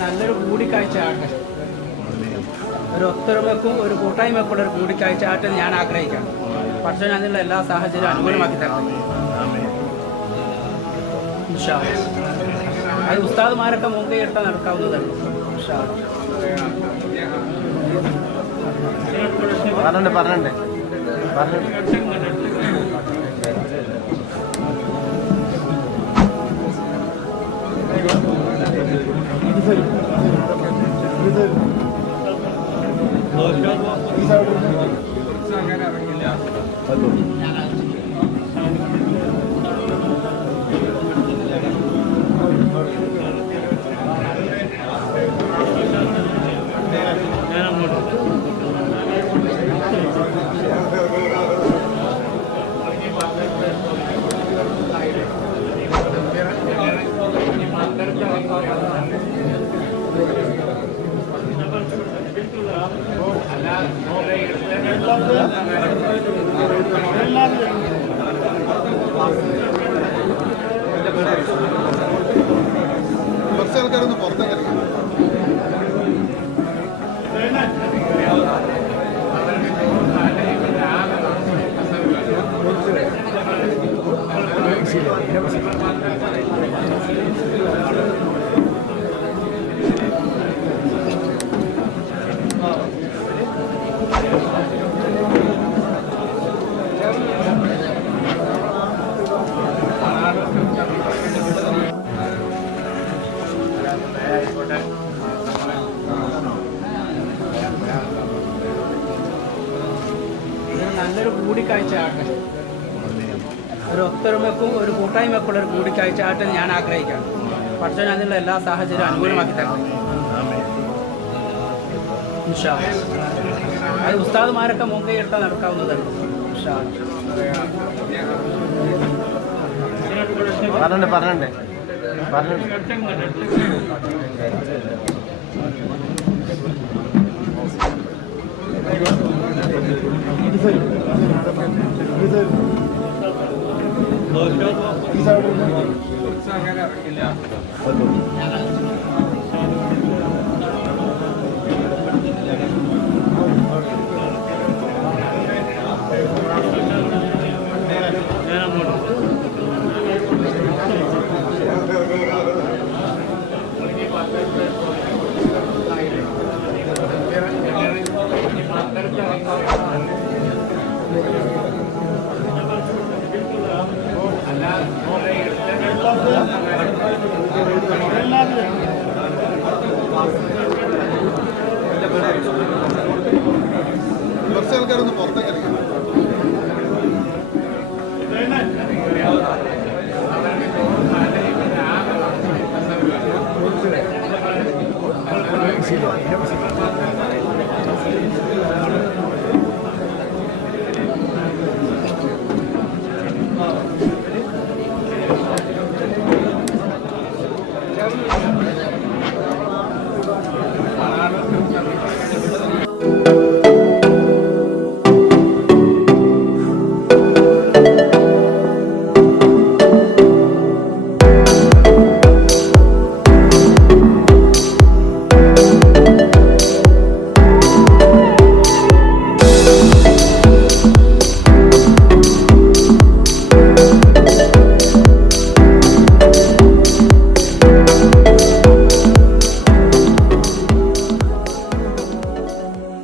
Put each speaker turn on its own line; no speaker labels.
നല്ലൊരു കൂടിക്കാഴ്ച ആട്ടെ ഒരു ഒത്തൊരുമക്കും ഒരു കൂട്ടായ്മക്കുള്ള ഒരു കൂടിക്കാഴ്ച ആട്ടെ ഞാൻ ആഗ്രഹിക്കാം പക്ഷേ അതിനുള്ള എല്ലാ സാഹചര്യവും അനുകൂലമാക്കി തരണം ഇൻഷാ അല്ലാ. അത് ഉസ്താദുമാരൊക്കെ മുൻകൈ എടുത്താൽ നടക്കാവുന്നതാണ് ഇൻഷാ അല്ലാ.
പറഞ്ഞിട്ടുണ്ട് പറഞ്ഞിട്ടുണ്ട് പറഞ്ഞിട്ടുണ്ട്
കുറച്ച്
നല്ലൊരു കൂടിക്കാഴ്ച ആട്ടെ ഒരു ഒത്തൊരുമക്കും ഒരു കൂട്ടായ്മക്കുള്ള ഒരു കൂടിക്കാഴ്ച ആയിട്ട് ഞാൻ ആഗ്രഹിക്കാം പക്ഷേ അതിനുള്ള എല്ലാ സാഹചര്യവും അനുകൂലമാക്കി തരണം. അത് ഉസ്താദുമാരൊക്കെ മുൻകൈ എടുത്താൽ നടക്കാവുന്നതാണ് ഇൻഷാ അല്ലാ.
പറഞ്ഞിട്ടുണ്ട് പറഞ്ഞിട്ടുണ്ട് പറഞ്ഞിട്ടുണ്ട്
കുറച്ച് ആൾക്കാരൊന്ന് പുറത്തേക്ക് ഇറങ്ങി.
ആ